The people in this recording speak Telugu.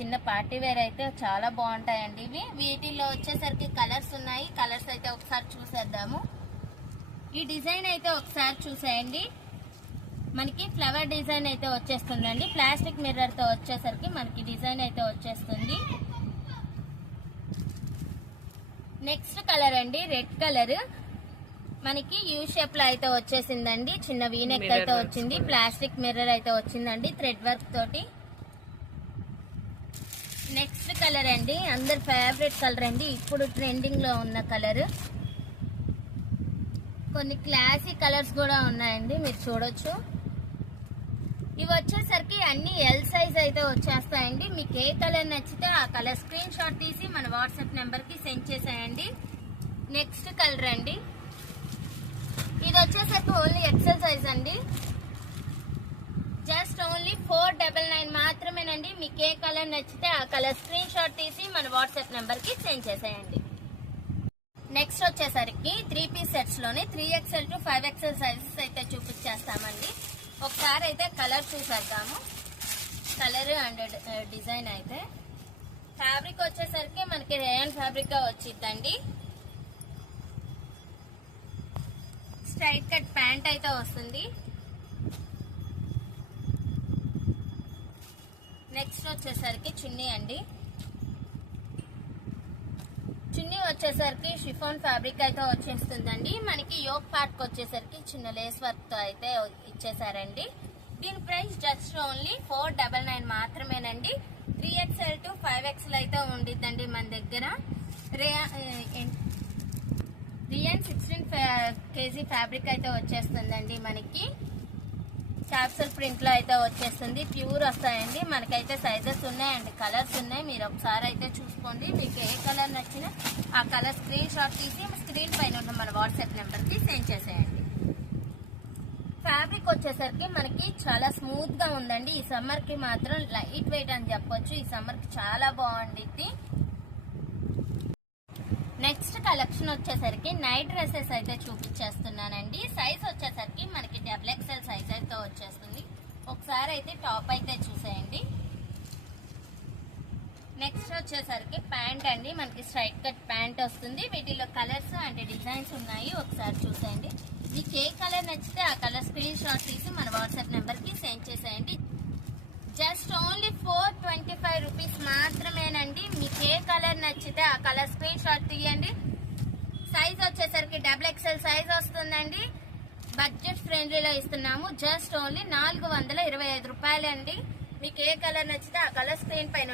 చిన్న పార్టీ వేర్ అయితే చాలా బాగుంటాయండి ఇవి. వీటిల్లో వచ్చేసరికి కలర్స్ ఉన్నాయి. కలర్స్ అయితే ఒకసారి చూసేద్దాము. ఈ డిజైన్ అయితే ఒకసారి చూసేయండి. మనకి ఫ్లవర్ డిజైన్ అయితే వచ్చేస్తుందండి. ప్లాస్టిక్ మిర్రర్ తో వచ్చేసరికి మనకి డిజైన్ అయితే వచ్చేస్తుంది. నెక్స్ట్ కలర్ అండి రెడ్ కలర్. మనకి యూ షేప్ లో అయితే వచ్చేసిందండి. చిన్న వీనెక్ అయితే వచ్చింది. ప్లాస్టిక్ మిర్రర్ అయితే వచ్చిందండి థ్రెడ్ వర్క్ తోటి. నెక్స్ట్ కలర్ అండి అందరి ఫేవరెట్ కలర్ అండి, ఇప్పుడు ట్రెండింగ్ లో ఉన్న కలర్. కొన్ని క్లాసీ కలర్స్ కూడా ఉన్నాయండి, మీరు చూడొచ్చు. ఇవి వచ్చేసరికి అన్ని ఎల్ సైజ్ అయితే వచ్చేస్తాయండి. మీకు ఏ కలర్ నచ్చితే ఆ కలర్ స్క్రీన్ షాట్ తీసి మన వాట్సాప్ నెంబర్ కి సెండ్ చేసేయండి. నెక్స్ట్ కలర్ అండి, ఇది వచ్చేసరికి ఓన్లీ ఎక్సెల్ సైజ్ అండి. జస్ట్ ఓన్లీ 499 మాత్రమేనండి. మీకు ఏ కలర్ నచ్చితే ఆ కలర్ స్క్రీన్ షాట్ తీసి మన వాట్సాప్ నెంబర్ కి సెండ్ చేసేయండి. నెక్స్ట్ వచ్చేసరికి 3 పీస్ సెట్స్ లోనే 3XL to 5XL సైజెస్ అయితే చూపించేస్తామండి. ఒకసారి అయితే కలర్ చూసేద్దాము. కలర్ అండ్ డిజైన్ అయితే ఫ్యాబ్రిక్ వచ్చేసరికి మనకి రేయన్ ఫ్యాబ్రిక్ వచ్చిందండి. స్ట్రైట్ కట్ ప్యాంట్ అయితే వస్తుంది. నెక్స్ట్ వచ్చేసరికి చున్నీ అండి. చున్నీ వచ్చేసరికి షిఫాన్ ఫ్యాబ్రిక్ అయితే వచ్చేస్తుందండి. మనకి యోక్ పార్ట్ వచ్చేసరికి చిన్న లేస్ వర్క్ తో అయితే ఇచ్చేసారండి. దీని ప్రైస్ జస్ట్ ఓన్లీ 499 మాత్రమేనండి. 3XL to 5XL అయితే ఉండిద్దండి మన దగ్గర. రియన్ 16 kg ఫ్యాబ్రిక్ అయితే వచ్చేస్తుందండి. మనకి క్యాప్సూల్ ప్రింట్ లో అయితే వచ్చేస్తుంది. ప్యూర్ వస్తాయండి. మనకైతే సైజెస్ ఉన్నాయండి, కలర్స్ ఉన్నాయి. మీరు ఒకసారి అయితే చూసుకోండి. మీకు ఏ కలర్ నచ్చినా ఆ కలర్ స్క్రీన్ షాట్ తీసి స్క్రీన్ పైన ఉన్న మన వాట్సాప్ నెంబర్ కి సెండ్ చేసేయండి. ఫ్యాబ్రిక్ వచ్చేసరికి మనకి చాలా స్మూత్ గా ఉందండి. ఈ సమ్మర్ కి మాత్రం లైట్ వెయిట్ అని చెప్పొచ్చు. ఈ సమ్మర్ కి చాలా బాగుండిద్ది. నెక్స్ట్ కలెక్షన్ వచ్చేసరికి నైట్ డ్రెస్సెస్ అయితే చూపించేస్తున్నానండి. సైజ్ వచ్చేసరికి మనకి XXL సైజ్ అయితే వచ్చేస్తుంది. ఒకసారి అయితే టాప్ అయితే చూసేయండి. నెక్స్ట్ వచ్చేసరికి ప్యాంట్ అండి. మనకి స్ట్రైట్ కట్ ప్యాంట్ వస్తుంది. వీటిలో కలర్స్ అండ్ డిజైన్స్ ఉన్నాయి. ఒకసారి చూసేయండి. మీకు ఏ కలర్ నచ్చితే ఆ కలర్ స్క్రీన్ షాట్ తీసి మన వాట్సాప్ నెంబర్ కి సెండ్ చేసేయండి. జస్ట్ ఓన్లీ 425 రూపీస్ మాత్రమేనండి. మీకు ఏ కలర్ నచ్చితే ఆ కలర్ స్క్రీన్ షాట్ తీయండి. సైజ్ వచ్చేసరికి XXL సైజ్ వస్తుందండి. బడ్జెట్ ఫ్రెండ్లీలో ఇస్తున్నాము. జస్ట్ ఓన్లీ 425 రూపాయలండి. మీకు ఏ కలర్ నచ్చితే ఆ కలర్ స్క్రీన్ పైన